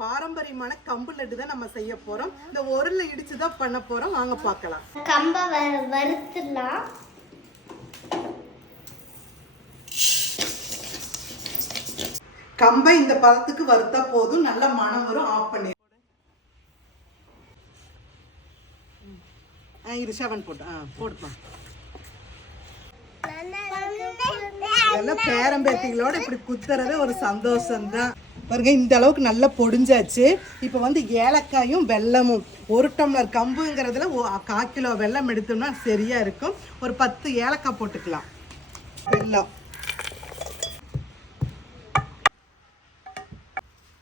பாரம்பரியமான கம்பு லட்டு தான் நம்ம செய்ய போறோம். இந்த உரல்ல இடிச்சு தான் பண்ண போறோம். வாங்க பார்க்கலாம். கம்பை வறுத்துடலாம். கம்பை இந்த பதத்துக்கு வறுத்தா போதும். நல்ல மனம் வரும். ஆஃப் பண்ணி. இரு செவன் போட்டு. ஆ போடுப்பா. இதெல்லாம் பேரம்பேத்திகளோட இப்படி குத்துறது ஒரு சந்தோஷம்தான். பாருங்க இந்த அளவுக்கு நல்லா பொடிஞ்சாச்சு. இப்போ வந்து ஏலக்காயும் வெல்லமும். ஒரு டம்ளர் கம்புங்கிறதுல கால் கிலோ வெல்லம் எடுத்தோம்னா சரியா இருக்கும். ஒரு பத்து ஏலக்காய் போட்டுக்கலாம். வெல்லம்.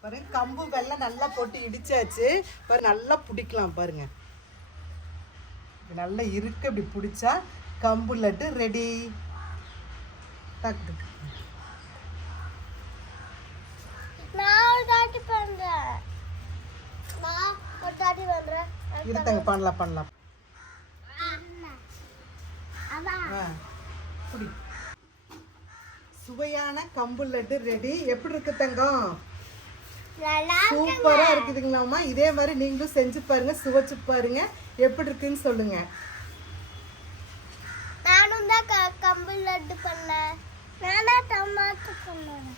பாருங்க கம்பு வெல்லம் நல்லா போட்டு இடிச்சாச்சு. பாரு நல்லா பிடிக்கலாம் பாருங்க. நல்லா இருக்கு இப்படி பிடிச்சா கம்பு லட்டு ரெடி டக்கு நான் ஒரு தாட்டி பண்றேன் நான் ஒரு தாட்டி பண்றேன் இருத்தங்க பண்ணலாம் பண்ணலாம். சுவையான கம்பு லட்டு ரெடி எப்படி இருக்கு தங்கம்? சூப்பரா இருக்குதுங்களாம்மா. இதே மாதிரி நீங்களும் செஞ்சு பாருங்க சுவைச்சு பாருங்க. எப்படி இருக்குன்னு சொல்லுங்க. நானும் தான் கம்பு லட்டு பண்ணேன். நானா டமாட்டோ பண்ணேன்.